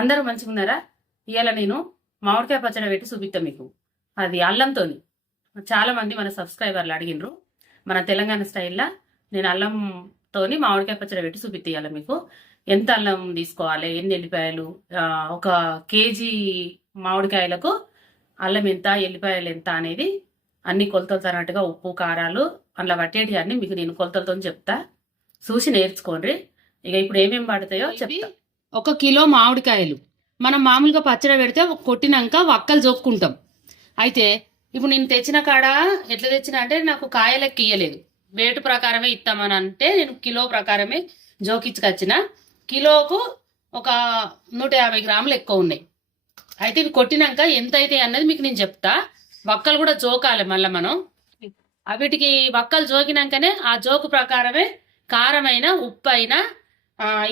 అందరూ మంచిగున్నారా? ఇవాళ నేను మామిడికాయ పచ్చడి పెట్టి చూపిస్తా మీకు. అది అల్లంతోని. చాలా మంది మన సబ్స్క్రైబర్లు అడిగినరు. మన తెలంగాణ స్టైల్లో నేను అల్లంతోని మామిడికాయ పచ్చడి పెట్టి చూపిస్తా ఇవాళ మీకు. ఎంత అల్లం తీసుకోవాలి, ఎన్ని ఎల్లిపాయలు, ఒక కేజీ మామిడికాయలకు అల్లం ఎంత, ఎల్లిపాయలు ఎంత అనేది అన్ని కొలతలతో అన్నట్టుగా ఉప్పు కారాలు అందులో పట్టేటి అన్ని మీకు నేను కొలతలతో చెప్తా. చూసి నేర్చుకోండి. ఇక ఇప్పుడు ఏమేమి పడతాయో చెప్తా. 1 కిలో మామిడికాయలు మనం మామూలుగా పచ్చడి పెడితే కొట్టినాక వక్కలు జోక్కుంటాం. అయితే ఇప్పుడు నేను తెచ్చిన కాడ ఎట్లా తెచ్చిన అంటే నాకు కాయలకి ఇయ్యలేదు, వేటు ప్రకారమే ఇస్తామని అంటే నేను కిలో ప్రకారమే జోకిచ్చుకొచ్చిన. కిలోకు ఒక 150 గ్రాములు ఎక్కువ ఉన్నాయి. అయితే ఇవి కొట్టినాక ఎంత అయితే అన్నది మీకు నేను చెప్తా. వక్కలు కూడా జోకాలి. మళ్ళీ మనం వీటికి వక్కలు జోకినాకనే ఆ జోకు ప్రకారమే కారమైన, ఉప్పు అయినా,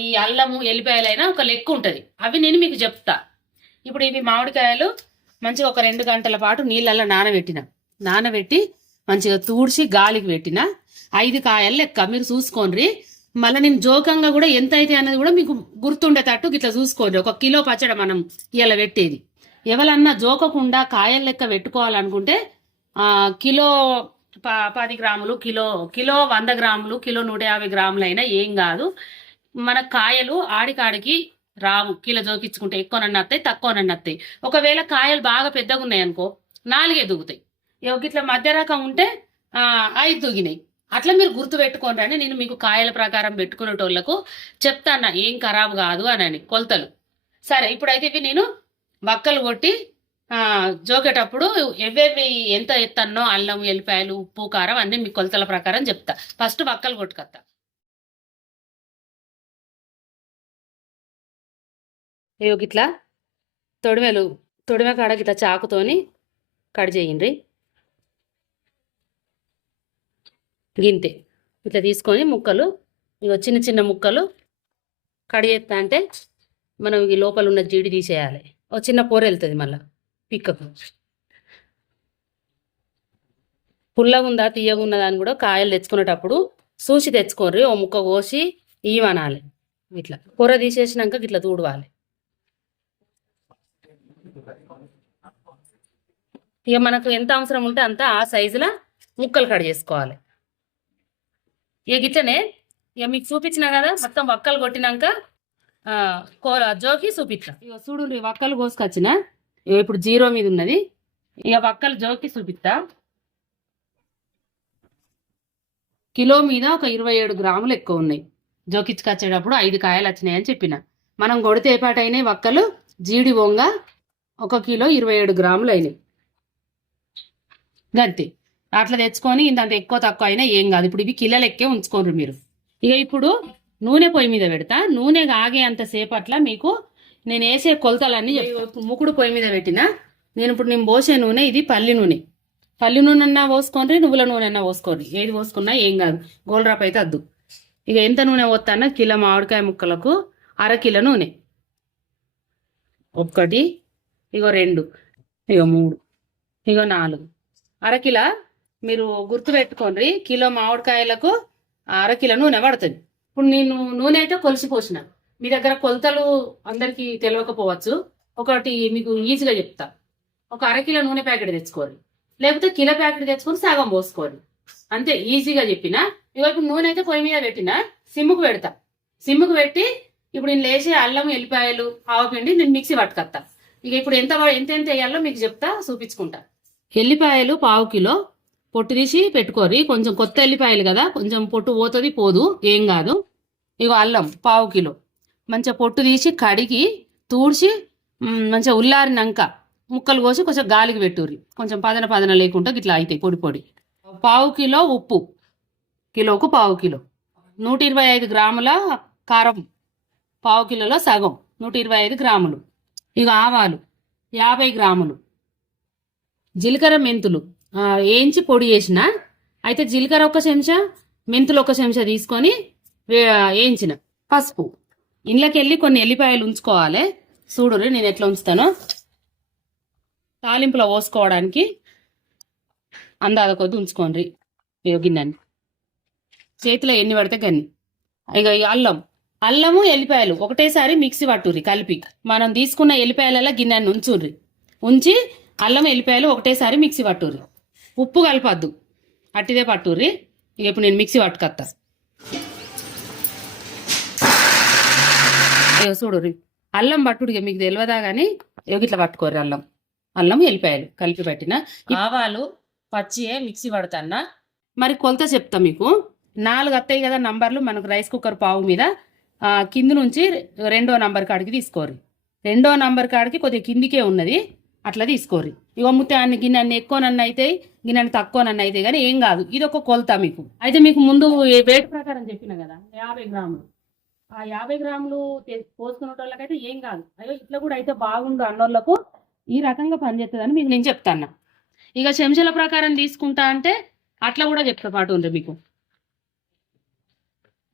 ఈ అల్లము ఎల్లిపాయలైనా ఒక లెక్క ఉంటుంది. అవి నేను మీకు చెప్తా. ఇప్పుడు ఇవి మామిడికాయలు మంచిగా ఒక 2 గంటల పాటు నీళ్ళల్లో నానబెట్టి మంచిగా తూడ్చి గాలికి పెట్టిన 5 కాయలు లెక్క మీరు చూసుకోండి. మళ్ళీ నేను జోకంగా కూడా ఎంత అయితే అన్నది కూడా మీకు గుర్తుండేటట్టు ఇట్లా చూసుకోండి. 1 కిలో పచ్చడి మనం ఇలా పెట్టేది. ఎవరన్నా జోకకుండా కాయలు లెక్క పెట్టుకోవాలనుకుంటే కిలో 10 గ్రాములు, కిలో 100 గ్రాములు, కిలో 150 గ్రాములు అయినా ఏం కాదు. మన కాయలు ఆడికాడికి రావు. కిలో జోకించుకుంటే ఎక్కువనన్నా వస్తాయి, తక్కువనన్నా వస్తాయి. ఒకవేళ కాయలు బాగా పెద్దగా ఉన్నాయి అనుకో 4 దూగుతాయి. ఇట్లా మధ్య రకం ఉంటే 5 దూగినాయి. అట్లా మీరు గుర్తు పెట్టుకోండి అని నేను మీకు కాయల ప్రకారం పెట్టుకునేటోళ్లకు చెప్తాను, ఏం ఖరాబు కాదు అని కొలతలు. సరే, ఇప్పుడైతే ఇవి నేను వక్కలు కొట్టి జోకేటప్పుడు ఎవేవి ఎంత ఎత్తన్నో అల్లం, ఎల్లిపాయలు, ఉప్పు, కారం అన్ని మీకు కొలతల ప్రకారం చెప్తా. ఫస్ట్ వక్కలు కొట్టుకొస్తా. ఇట్లా తొడిమె కాడ ఇట్లా చాకుతోని కట్ చేయండి. గింతే ఇట్లా తీసుకొని ముక్కలు చిన్న చిన్న ముక్కలు కట్ చేస్తా. అంటే మనం ఈ లోపల ఉన్న జీడి తీసేయాలి. ఒక చిన్న పొర వెళ్తుంది మళ్ళీ పిక్కకు. పుల్లగా ఉందా తీయగా ఉన్నదా అని కూడా కాయలు తెచ్చుకునేటప్పుడు చూసి తెచ్చుకోర్రి. ఓ ముక్క కోసి ఇవ్వనాలి. ఇట్లా పొర తీసేసినాక ఇట్లా తూడవాలి. ఇక మనకు ఎంత అవసరం ఉంటే అంత ఆ సైజులో ముక్కలు కట్ చేసుకోవాలి. ఇట్లనే మీకు చూపించిన కదా, మొత్తం వక్కలు కొట్టినాక జోకి చూపిస్తా. ఇక చూడు, వక్కలు కోసుకొచ్చిన. ఇప్పుడు 0 మీద ఉన్నది. ఇక వక్కలు జోకి చూపిస్తా. కిలో మీద ఒక 27 గ్రాములు ఎక్కువ ఉన్నాయి. జోకిచ్చుకొచ్చేటప్పుడు 5 కాయలు వచ్చినాయని చెప్పిన. మనం కొడితే ఏపాటైనాయి వక్కలు జీడి వంగ 1 కిలో 27 గ్రాములు అయినాయి. గంతే. అట్లా తెచ్చుకొని ఇంత ఎక్కువ తక్కువ అయినా ఏం కాదు. ఇప్పుడు ఇవి కిలోలు ఎక్కే ఉంచుకోండి మీరు. ఇక ఇప్పుడు నూనె పొయ్యి మీద పెడతా. నూనె ఆగే అంతసేపు అట్లా మీకు నేను వేసే కొలతలన్నీ ముకుడు పొయ్యి మీద పెట్టినా. నేను పోసే నూనె ఇది పల్లి నూనె. పల్లి నూనె అన్నా పోసుకోండి, నువ్వుల నూనె అన్నా పోసుకోండి. ఏది పోసుకున్నా ఏం కాదు. గోల్డ్రాప్ అయితే వద్దు. ఇక ఎంత నూనె పోస్తానా, కిలో మామిడికాయ ముక్కలకు 1/2 కిలో నూనె. 1, 2, 3, 4. 1/2 కిలో మీరు గుర్తు పెట్టుకోండి. కిలో మామిడికాయలకు 1/2 కిలో నూనె పడుతుంది. ఇప్పుడు నేను నూనె అయితే కొలిసిపోసిన. మీ దగ్గర కొలతలు అందరికీ తెలియకపోవచ్చు. ఒకటి మీకు ఈజీగా చెప్తా. ఒక 1/2 కిలో నూనె ప్యాకెట్ తెచ్చుకోండి, లేకపోతే కిలో ప్యాకెట్ తెచ్చుకొని సగం పోసుకోండి. అంతే, ఈజీగా చెప్పిన. ఇప్పుడు నూనె అయితే పొయ్యి మీద పెట్టిన, సిమ్ముకు పెడతా. సిమ్ముకు పెట్టి ఇప్పుడు నేను లేచే అల్లం, ఎల్లిపాయలు, ఆవపిండి నేను మిక్సీ పట్టుకొస్తా. ఇక ఇప్పుడు ఎంత వేయాలో మీకు చెప్తా, చూపించుకుంటా. ఎల్లిపాయలు 1/2 కిలో పొట్టు తీసి పెట్టుకోరి. కొంచెం కొత్త ఎల్లిపాయలు కదా, కొంచెం పొట్టు పోతుంది, పోదు, ఏం కాదు. ఇగో అల్లం 1/2 కిలో మంచిగా పొట్టు తీసి కడిగి తూడ్చి మంచిగా ఉల్లారినాక ముక్కలు కోసి కొంచెం గాలికి పెట్టుర్రి. కొంచెం పదన లేకుండా ఇట్లా అవుతాయి పొడి పొడి. 1/2 కిలో ఉప్పు, కిలోకు 1/2 కిలో. 125 గ్రాముల కారం, 1/2 కిలోలో సగం 125 గ్రాములు. ఇక ఆవాలు 50 గ్రాములు. జీలకర్ర, మెంతులు వేయించి పొడి చేసిన. అయితే జీలకర్ర 1 చెంచా, మెంతులు 1 చెంచా తీసుకొని వేయించిన. పసుపు. ఇంట్లోకి వెళ్ళి కొన్ని ఎల్లిపాయలు ఉంచుకోవాలి. చూడు నేను ఎట్లా ఉంచుతానో. తాలింపులో పోసుకోవడానికి అందాద కొద్ది ఉంచుకోండి. గిన్నెని చేతిలో ఎన్ని పడితే గన్ని. ఇక అల్లం అల్లము ఎల్లిపాయలు ఒకటేసారి మిక్సీ పట్టుర్రి కలిపి. మనం తీసుకున్న ఎల్లిపాయలలో గిన్నెని ఉంచుర్రి. ఉంచి అల్లం ఎల్లిపాయలు ఒకటేసారి మిక్సీ పట్టుర్రి. ఉప్పు కలపద్దు, అట్టిదే పట్టుర్రి. ఇక ఇప్పుడు నేను మిక్సీ పట్టుకొస్తా. ఇక చూడుర్రి అల్లం పట్టుడు. ఇక మీకు తెలియదా కానీ ఇట్లా పట్టుకోర్రి. అల్లం ఎల్లిపాయలు కలిపి పట్టిన ఆవాలు పచ్చియే మిక్సీ పడతాన్నా. మరి కొలత చెప్తా మీకు. 4 వస్తాయి కదా నంబర్లు మనకు రైస్ కుక్కర్ పావు మీద. కింద నుంచి 2వ నంబర్ కాడికి తీసుకోరు. 2వ నంబర్ కాడికి కొద్దిగా కిందికే ఉన్నది, అట్లా తీసుకోరు. ఇక ముత్తే అన్ని గిన్నె ఎక్కువ నన్ను అయితే గిన్నె తక్కువ నన్ను అయితే కానీ ఏం కాదు. ఇది ఒక కొలత మీకు. అయితే మీకు ముందు వెయిట్ ప్రకారం చెప్పిన కదా 50 గ్రాములు. ఆ 50 గ్రాములు పోసుకునే వాళ్ళకైతే ఏం కాదు. అయ్యో ఇట్లా కూడా అయితే బాగుండు అన్నోళ్ళకు ఈ రకంగా పనిచేస్తుందని మీకు నేను చెప్తాను. ఇక చెంచాల ప్రకారం తీసుకుంటా అంటే అట్లా కూడా చెప్తా పాటు ఉంది మీకు.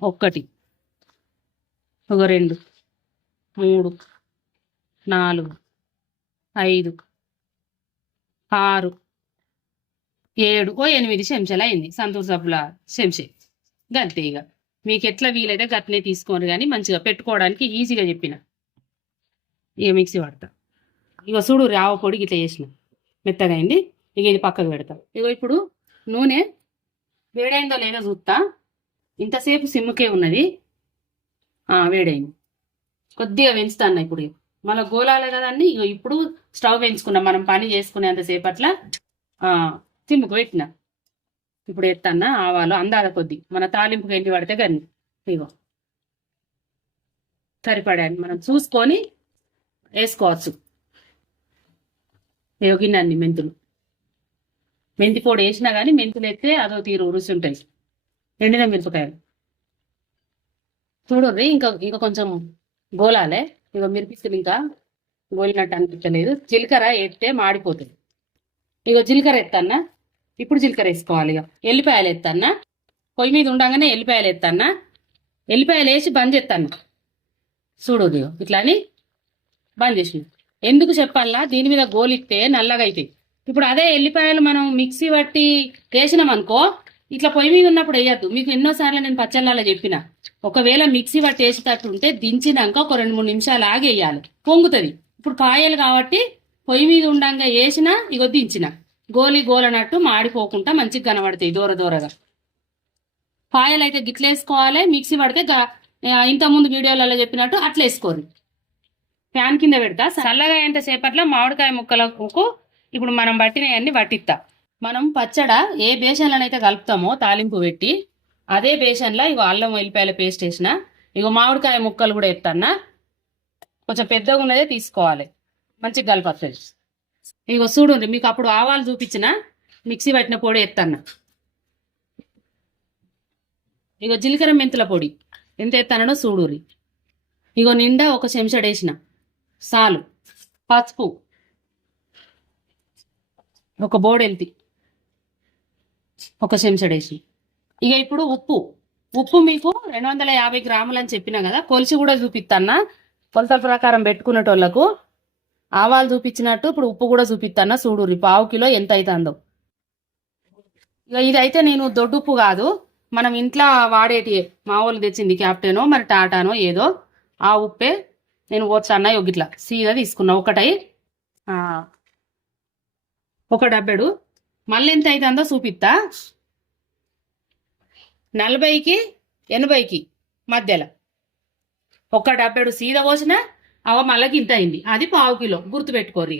1 2 3 4 5 6 7 8 చెంచాలు అయింది. సంతూర్ సబ్బుల చెంచే గంతే. ఇక మీకు ఎట్లా వీలైతే గట్నే తీసుకోండి కానీ మంచిగా పెట్టుకోవడానికి ఈజీగా చెప్పిన. ఇక మిక్సీ పడతా. ఇక చూడు రావ పొడి ఇట్లా చేసిన మెత్తగా అయింది. ఇక ఇది పక్కకు పెడతా. ఇక ఇప్పుడు నూనె వేడైందో లేదో చూస్తా. ఇంతసేపు సిమ్ముకే ఉన్నది. వేడైంది. కొద్దిగా పెంచుతాను ఇప్పుడు. మళ్ళీ గోలాలే కదండి. ఇక ఇప్పుడు స్టవ్ పెంచుకున్నాం మనం పని చేసుకునేంతసేపు అట్లా సిమ్ముకు పెట్టిన. ఇప్పుడు ఎత్తన్నా ఆవాలు అందాల కొద్ది మన తాలింపుకి ఎంటి పడితే కానీ ఇగో సరిపడాను మనం చూసుకొని వేసుకోవచ్చు. గిన్నె మెంతులు, మెంతి పొడి వేసినా కానీ మెంతులు ఎత్తే అదో తీరు రుచి ఉంటాయి. ఎండిన మిరపకాయలు చూడండి. ఇంకా కొంచెం గోలాలే. ఇక మిరపిస్తులు ఇంకా గోలినట్టు అనిపించలేదు. జీలకర్ర ఎత్తే మాడిపోతుంది. ఇక జీలకర్ర ఎత్తన్నా. ఇప్పుడు జీలకర్ర వేసుకోవాలి. ఇక ఎల్లిపాయలు ఎత్తన్నా. పొయ్యి మీద ఉండగానే ఎల్లిపాయలు ఎత్తన్నా. ఎల్లిపాయలు వేసి బంద్ చేస్తాను. చూడు ఇట్లా అని బంద్ చేసిన. ఎందుకు చెప్పాలా, దీని మీద గోలిస్తే నల్లగా అవుతాయి. ఇప్పుడు అదే ఎల్లిపాయలు మనం మిక్సీ పట్టి వేసినాం అనుకో, ఇట్లా పొయ్యి మీద ఉన్నప్పుడు వేయద్దు. మీకు ఎన్నోసార్లు నేను పచ్చళ్ళలో చెప్పిన. ఒకవేళ మిక్సీ పట్టి వేసేటట్టు ఉంటే దించినాక ఒక 2-3 నిమిషాలు ఆగేయాలి, పొంగుతుంది. ఇప్పుడు కాయలు కాబట్టి పొయ్యి మీద ఉండంగా వేసినా ఇగో దించిన గోలనట్టు మాడిపోకుండా మంచిగా కనబడతాయి దూరగా. కాయలు అయితే గిట్లేసుకోవాలి. మిక్సీ పడితే ఇంతకుముందు వీడియోలలో చెప్పినట్టు అట్లా వేసుకోరు. ఫ్యాన్ కింద పెడతా. చల్లగా అయ్యేంత సేపట్లో మామిడికాయ ముక్కలకు ఇప్పుడు మనం పట్టినవన్నీ పట్టిస్తా. మనం పచ్చడ ఏ బేషన్లనైతే కలుపుతామో తాలింపు పెట్టి అదే బేషన్లో ఇగో అల్లం వెల్లిపాయల పేస్ట్ వేసిన. ఇగో మామిడికాయ ముక్కలు కూడా ఎత్తన్నా. కొంచెం పెద్దగా ఉన్నదే తీసుకోవాలి, మంచిగా కలపచ్చు. ఇగో చూడండి, మీకు అప్పుడు ఆవాలు చూపించిన మిక్సీ పట్టిన పొడి ఎత్తన్నా. ఇగో జీలకర్ర మెంతుల పొడి ఎంత ఎత్తానో చూడురి. ఇగో నిండా ఒక చెంచాడు వేసిన సాలు. పసుపు ఒక బోడెల్తి ఒక చెంచాడు వేసి. ఇక ఇప్పుడు ఉప్పు మీకు 250 గ్రాములు అని చెప్పినా కదా, కొలిసి కూడా చూపిస్తాన్నా. కొలతల ప్రకారం పెట్టుకునేటోళ్లకు ఆవాలు చూపించినట్టు ఇప్పుడు ఉప్పు కూడా చూపిస్తాన్నా. చూడురి 1/2 కిలో ఎంత అవుతుందో. ఇక ఇదైతే నేను దొడ్డుప్పు కాదు, మనం ఇంట్లో వాడేటి మా వాళ్ళు తెచ్చింది క్యాప్టెనో మరి టాటానో ఏదో ఆ ఉప్పే నేను పోతాన్నా. ఇట్లా సీదా తీసుకున్నా. ఒక డబ్బెడు. మళ్ళీ ఎంత అవుతుందో చూపిస్తా. 40కి 80కి మధ్యలో ఒక డబ్బెడు సీదా పోసిన మళ్ళీ ఇంత అయింది. అది 1/2 కిలో గుర్తుపెట్టుకోరు.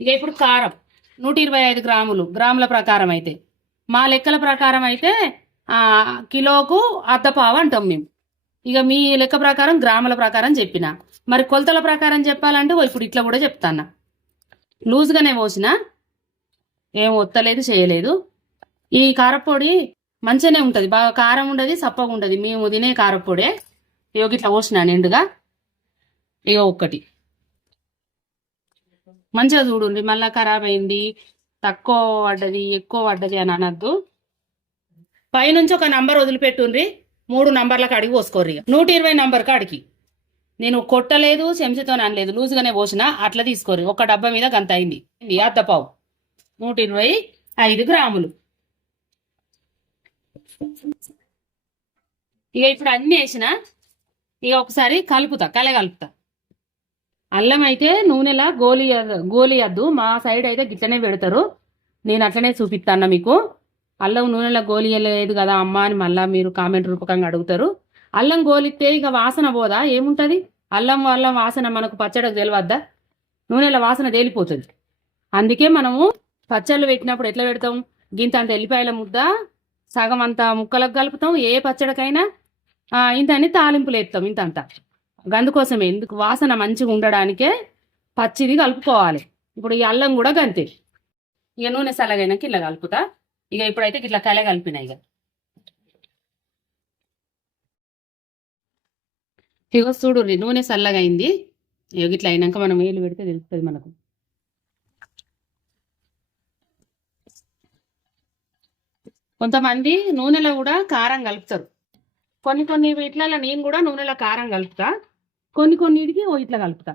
ఇక ఇప్పుడు కారం 125 గ్రాముల ప్రకారం అయితే, మా లెక్కల ప్రకారం అయితే కిలోకు అర్ధపావు అంటాం మేము. ఇక మీ లెక్క ప్రకారం గ్రాముల ప్రకారం చెప్పిన. మరి కొలతల ప్రకారం చెప్పాలంటే ఇప్పుడు ఇట్లా కూడా చెప్తాను. లూజ్గానే పోసిన, ఏం ఒత్తలేదు చేయలేదు. ఈ కారపొడి మంచిగానే ఉంటుంది, బాగా కారం ఉండదు, సప్పగా ఉండదు. మేము తినే కారపొడే. ఇట్లా పోసిన నిండుగా. ఇక ఒక్కటి మంచిగా చూడండి, మళ్ళీ ఖరాబ్ అయింది, తక్కువ పడ్డది ఎక్కువ పడ్డది అని అనద్దు. పైనుంచి ఒక నంబర్ వదిలిపెట్టుండ్రి, 3 నంబర్ల కాడికి పోసుకోర్రి. 120 నంబర్ కాడికి నేను కొట్టలేదు, చెంచాతో అనలేదు, లూజ్గానే పోసిన. అట్లా తీసుకోరు. ఒక డబ్బా మీద గంత అయింది. అర్ధపావు 125 గ్రాములు. ఇక ఇప్పుడు అన్ని వేసిన. ఇక ఒకసారి కలుపుతా కలుపుతా. అల్లం అయితే నూనెలా గోలియద్దు, మా సైడ్ అయితే గిట్లనే పెడతారు. నేను అట్లనే చూపిస్తాను మీకు. అల్లం నూనెలో గోలియలేదు కదా అమ్మ అని మళ్ళీ మీరు కామెంట్ రూపకంగా అడుగుతారు. అల్లం గోలిస్తే ఇక వాసన పోదా? ఏముంటుంది? అల్లం వల్ల వాసన మనకు పచ్చడికి తెలియద్దా? నూనెల వాసన తేలిపోతుంది. అందుకే మనము పచ్చళ్ళు పెట్టినప్పుడు ఎట్లా పెడతాం? గింత అంత ఎల్లిపాయల ముద్ద సగం అంతా ముక్కలకు కలుపుతాం. ఏ పచ్చడికైనా ఇంత అని తాలింపులు వేస్తాం ఇంత అంతా. అందుకోసమే, ఎందుకు వాసన మంచిగా ఉండడానికే పచ్చిది కలుపుకోవాలి. ఇప్పుడు ఈ అల్లం కూడా గంతే. ఇక నూనె సల్లగైనాక ఇట్లా కలుపుతా. ఇక ఇప్పుడైతే ఇట్లా కలిపినాయి. ఇక చూడు నూనె చల్లగా అయింది. ఇక ఇట్లా అయినాక మనం వేలు పెడితే తెలుస్తుంది మనకు. కొంతమంది నూనెలో కూడా కారం కలుపుతారు. కొన్ని వీటిలలో నేను కూడా నూనెలో కారం కలుపుతా. కొన్నిటికి ఇట్లా కలుపుతా.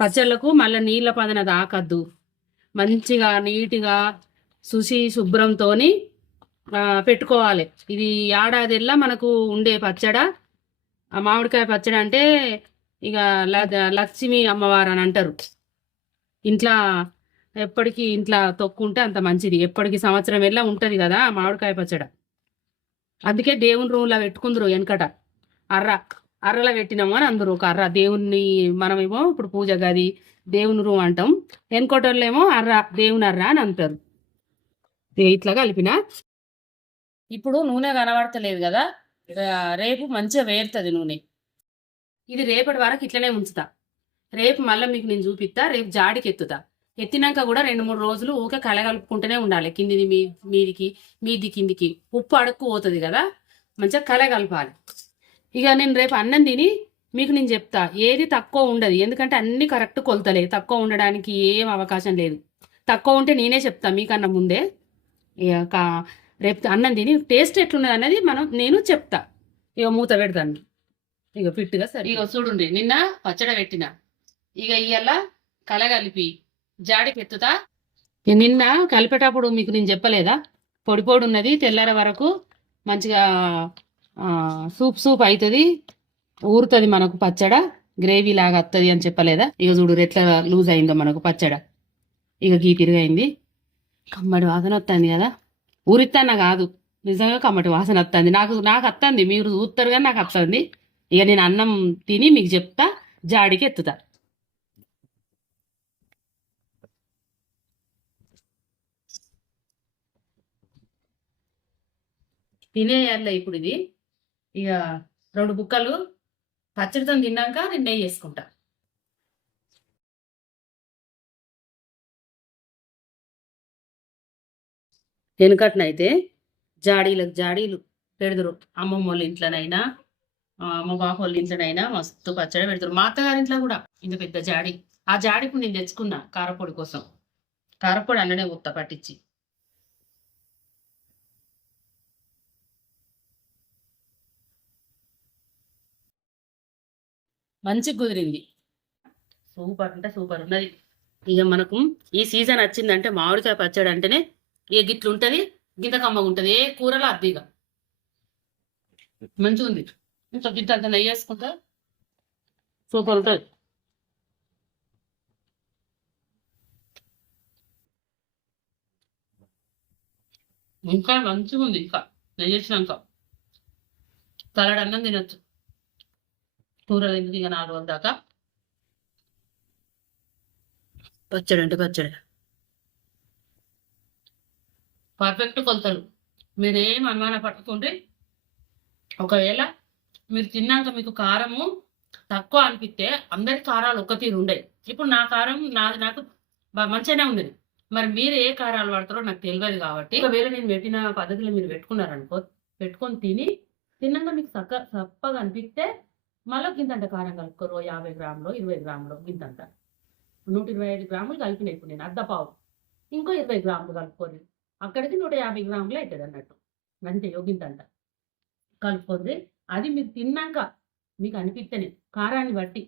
పచ్చళ్ళకు మళ్ళీ నీళ్ళ పదన తాకద్దు. మంచిగా నీట్గా శుభ్రంతో పెట్టుకోవాలి. ఇది ఏడాదిలా మనకు ఉండే పచ్చడ. మామిడికాయ పచ్చడి అంటే ఇక లక్ష్మి అమ్మవారు అని అంటారు. ఇంట్లో ఎప్పటికీ ఇంట్లో తొక్కుంటే అంత మంచిది. ఎప్పటికీ సంవత్సరం వెళ్ళా ఉంటుంది కదా మామిడికాయ పచ్చడ. అందుకే దేవుని రూమ్లో పెట్టుకుందరు. వెనకట అర్రలో పెట్టినాము అని అందరూ. ఒక అర్ర దేవుణ్ణి మనమేమో ఇప్పుడు పూజ గది దేవుని రూమ్ అంటాం. వెనకటోళ్ళేమో దేవుని అర్ర అని అంటారు. ఇట్లా కలిపిన ఇప్పుడు నూనె కనబడతలేదు కదా, రేపు మంచిగా వేరుతుంది నూనె. ఇది రేపటి వరకు ఇట్లనే ఉంచుతా. రేపు మళ్ళీ మీకు నేను చూపిస్తా. రేపు జాడికి ఎత్తుతా. ఎత్తినాక కూడా 2-3 రోజులు ఊకే కలగలుపుకుంటూనే ఉండాలి. కిందిది మీది కిందికి. ఉప్పు అడుక్కు పోతుంది కదా, మంచిగా కలగలపాలి. ఇక నేను రేపు అన్నం తిని మీకు నేను చెప్తా. ఏది తక్కువ ఉండదు, ఎందుకంటే అన్ని కరెక్ట్ కొలతలే. తక్కువ ఉండడానికి ఏం అవకాశం లేదు. తక్కువ ఉంటే నేనే చెప్తా మీకన్నా ముందే. ఇక రేపు అన్నం తిని టేస్ట్ ఎట్లున్నది అనేది నేను చెప్తా. ఇక మూత పెడతాను. ఇక ఫిట్గా సరే. ఇక చూడండి, నిన్న పచ్చడి పెట్టిన. ఇక ఇవాళ కలగలిపి జాడికి ఎత్తుతా. నిన్న కలిపేటప్పుడు మీకు నేను చెప్పలేదా? పొడి ఉన్నది. తెల్లార వరకు మంచిగా సూప్ అవుతుంది, ఊరుతుంది మనకు పచ్చడ, గ్రేవీ లాగా వస్తుంది అని చెప్పలేదా? ఇక చూడు ఎట్లా లూజ్ అయిందో మనకు పచ్చడ. ఇక గీ తిరుగైంది. కమ్మడి వాసన వస్తుంది కదా. ఊరిత్తన్న కాదు, నిజంగా కమ్మటి వాసన వస్తుంది. నాకు వస్తుంది, మీరు చూస్తారు కానీ నాకు వస్తుంది. ఇక నేను అన్నం తిని మీకు చెప్తా, జాడికి ఎత్తుతా. తినేయాల ఇప్పుడు ఇది. ఇక 2 బుక్కలు పచ్చడితో తిన్నాక నేను నెయ్యి వేసుకుంటా. వెనుకట్నైతే జాడీలు పెడదురు. అమ్మమ్మ వాళ్ళ ఇంట్లోనైనా మా బాప వాళ్ళ ఇంట్లోనైనా మస్తు పచ్చడి పెడతారు. మా అత్తగారి ఇంట్లో కూడా ఇంత పెద్ద జాడి. ఆ జాడికి నేను తెచ్చుకున్నా కారపొడి కోసం. కారపొడి అన్ననే ఉత్త పట్టించి. మంచిగా కుదిరింది. సూపర్ అంటే సూపర్ ఉన్నది. ఇక మనకు ఈ సీజన్ వచ్చిందంటే మామిడికాయ పచ్చడి అంటేనే ఇక గిట్లు ఉంటుంది, గింత కమ్మగా ఉంటుంది. ఏ కూరలో అద్దిగా మంచిగా ఉంది. ఇంకా గింత అంత నెయ్యి వేసుకుంటా సూపర్ ఉంటుంది. ఇంకా మంచిగా ఉంది. ఇంకా నెయ్యి వేసినాక తలడు అన్నం తినొచ్చు. కూరలు ఎందుకు ఇక 4 రోజుల దాకా. పచ్చడి అంటే పచ్చడి పర్ఫెక్ట్ కొలతలు. మీరేం అనుమాన పట్టుకుంటే, ఒకవేళ మీరు తిన్నాక మీకు కారము తక్కువ అనిపిస్తే, అందరి కారాలు ఒక్క తీరు ఉండవు. ఇప్పుడు నా కారం నాకు మంచిగానే ఉంది. మరి మీరు ఏ కారాలు వాడతారో నాకు తెలియదు. కాబట్టి ఒకవేళ నేను పెట్టిన పద్ధతిలో మీరు పెట్టుకున్నారనుకో, పెట్టుకొని తిన్నాక మీకు చప్పగా అనిపిస్తే మళ్ళీ గింతంట కారం కలుపుకోరు. 50 గ్రాములు 20 గ్రాములు గింతంట. 125 గ్రాములు కలిపిన ఇప్పుడు నేను అర్ధపావు. ఇంకో 20 గ్రాములు కలుపుకోరు. అక్కడికి 150 గ్రాములు అవుతుంది అన్నట్టు. అంతే యోగింతంట కలుపుకోండి. అది మీరు తిన్నాక మీకు అనిపిస్తేనే కారాన్ని బట్టి.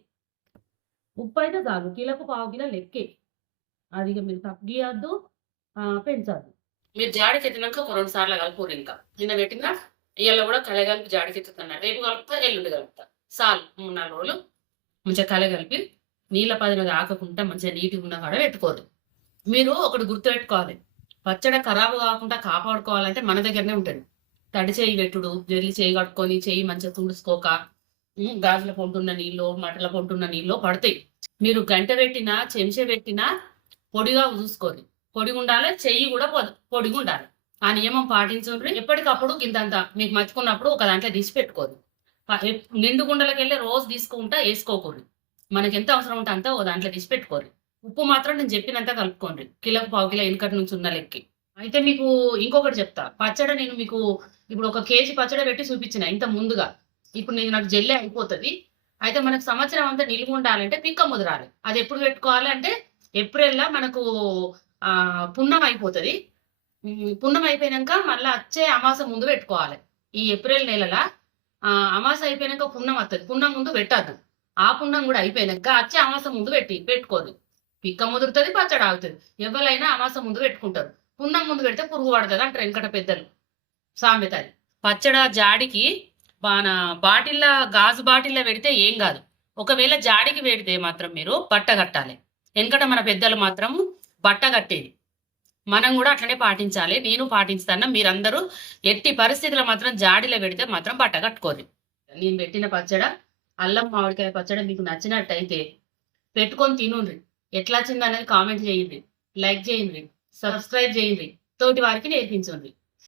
ఉప్పు అయితే చాలు, కిలోకు 1/2 కిలో లెక్కే. అది ఇక మీరు తగ్గియద్దు, పెంచద్దు. మీరు జాడికి ఎత్తినాక ఒక 2 సార్లు కలుపుకోరు ఇంకా. నిన్న పెట్టినా ఇవాళ కూడా కలగలిపి జాడికి ఎత్తుతున్నారు. రేపు కలుపుతా, ఎల్లుండి కలుపుతా. చాలు 3, 4 రోజులు మంచిగా కలగలిపి నీళ్ళ పదిన ఆకకుండా మంచిగా నీట్గా ఉన్న కాడ పెట్టుకోరు. మీరు ఒకటి గుర్తుపెట్టుకోవాలి, పచ్చడి ఖరాబు కాకుండా కాపాడుకోవాలంటే మన దగ్గరనే ఉంటుంది. తడి చేయి పెట్టుడు, జల్లి చేయి కట్టుకొని చేయి మంచిగా తుడుచుకోక, గాజుల పొంటున్న నీళ్ళు, మటల పొంటున్న నీళ్ళు పడతాయి. మీరు గంట పెట్టినా చెంచా పెట్టినా పొడిగా చూసుకోరు. పొడిగా ఉండాలి, చెయ్యి కూడా పొడిగా ఉండాలి. ఆ నియమం పాటించుండ్రి. ఎప్పటికప్పుడు గింతంత మీకు మర్చుకున్నప్పుడు ఒక దాంట్లో తీసి పెట్టుకోరు. నిండు గుండలకి వెళ్ళి రోజు తీసుకుంటా వేసుకోకూడదు. మనకి ఎంత అవసరం ఉంటే అంతా ఓ దాంట్లో తీసి పెట్టుకోరు. ఉప్పు మాత్రం నేను చెప్పినంత కలుపుకోండి. కిలోకి 1/4 కిలో వెనకటి నుంచి ఉన్న లెక్కి. అయితే మీకు ఇంకొకటి చెప్తా. పచ్చడి నేను మీకు ఇప్పుడు 1 కేజీ పచ్చడి పెట్టి చూపించిన ఇంత ముందుగా. ఇప్పుడు నాకు జల్లే అయిపోతుంది. అయితే మనకు సంవత్సరం అంతా నిలువ ఉండాలంటే పిక్క ముదరాలి. అది ఎప్పుడు పెట్టుకోవాలి అంటే ఏప్రిల్‌లో మనకు పున్నం అయిపోతుంది. పున్నం అయిపోయినాక మళ్ళీ వచ్చే అమాస ముందు పెట్టుకోవాలి. ఈ ఏప్రిల్ నెలలో అమాస అయిపోయినాక పున్నం వస్తుంది. పున్నం ముందు పెట్టద్దు. ఆ పున్నం కూడా అయిపోయినాక వచ్చే అమాస ముందు పెట్టుకోదు. పిక్క ముదురుతుంది, పచ్చడి ఆగుతుంది. ఎవరైనా అమాస ముందు పెట్టుకుంటారు. పున్నం ముందు పెడితే పురుగు పడుతుంది అంటారు వెనకట పెద్దలు సామెత. పచ్చడి జాడికి బాటిల్లో గాజు బాటిల్లో పెడితే ఏం కాదు. ఒకవేళ జాడికి పెడితే మాత్రం మీరు బట్ట కట్టాలి. వెనకట మన పెద్దలు మాత్రం బట్ట కట్టేది. మనం కూడా అట్లనే పాటించాలి. నేను పాటిస్తాను. మీరందరూ ఎట్టి పరిస్థితుల్లో మాత్రం జాడిలో పెడితే మాత్రం బట్ట కట్టుకోరు. నేను పెట్టిన పచ్చడ అల్లం మామిడికాయ పచ్చడి మీకు నచ్చినట్టయితే పెట్టుకొని తినుండ్రి. ఎట్లా వచ్చింది అనేది కామెంట్ చేయండి, లైక్ చేయండి, సబ్స్క్రైబ్ చేయండి, తోటి వారికి నేర్పించండి.